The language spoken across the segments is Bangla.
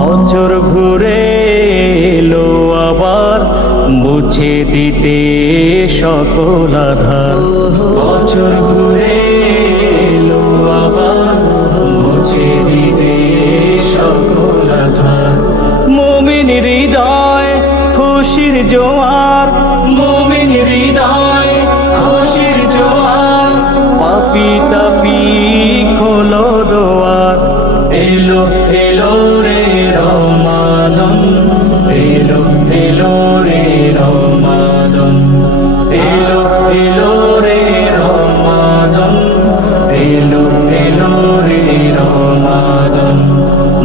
বছর ঘুরে এলো আবার মুছে দিতে সকল আধার। বছর ঘুরে এলো আবার মুছে দিতে সকল আধার। মুমিন হৃদয় খুশির জোয়ার, মুমিন হৃদয় খুশির জোয়ার। পাপি তাপি খোলো দোয়ার, এলো এলো রে রমাদান, এলো এলো রে রমাদান, এলো এলো রে রমাদান, এলো এলো রে রমাদান।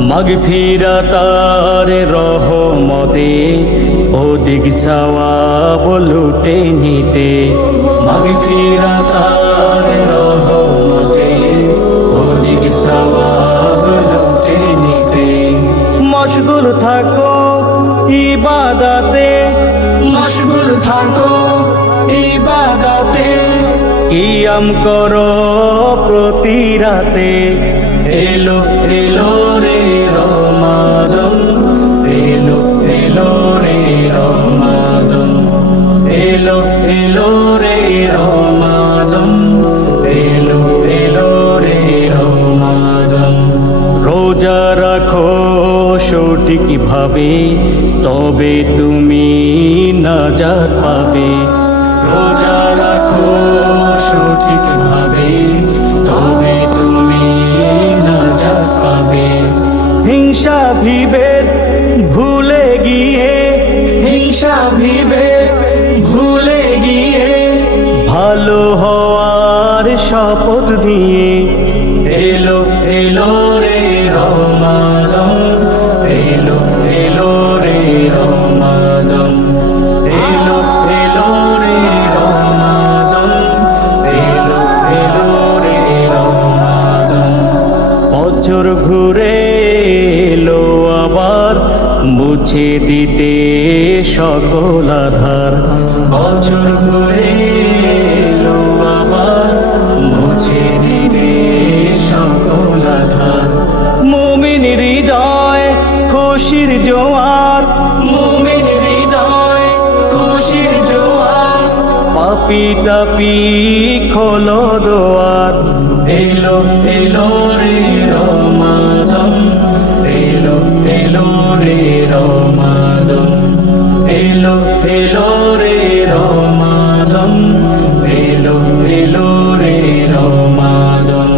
মাগফিরাতার রহমতে অধিক সওয়াব লুটে নিতে, মাগফিরাতার রহমতে অধিক সওয়াব লুটে নিতে। মশগুল থাকো ইবাদতে, মশগুল থাকো ইবাদতে। কিয়াম করো প্রতি রাতে, এলো এলো রে রমাদান, এলো এলো রে রমাদান, এলো এলো রে রমাদান, এলো এলো রে রমাদান। রোজা রাখো সঠিক ভাবে, তবে তুমি নাজাত পাবে। রোজা রাখো সঠিক ভাবে, তবে তুমি নাজাত পাবে। হিংসা বিভেদ ভুলে গিয়ে, হিংসা বিভেদ ভুলে গিয়ে। ভালো হওয়ার শপথ দিয়ে, এলো এলো রে রমাদান, এলো এলো রে রমাদান, এলো এলো রে রমাদান, এলো এলো রে রমাদান। বছর ঘুরে এলো আবার মুছে দিতে সকল আধার। বছর ঘুরে এলো আবার মুছে দিতে সকল আধার। মুমিন হৃদয় খুশির জোয়ার, মুমিন হৃদয় খুশির জোয়ার। পাপি তাপি খোলো দোয়ার, এলো এলো রে রমাদান, এলো এলো রে রমাদান, এলো এলো রে রমাদান, এলো এলো রে রমাদান,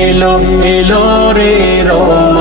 এলো এলো রে রমাদান।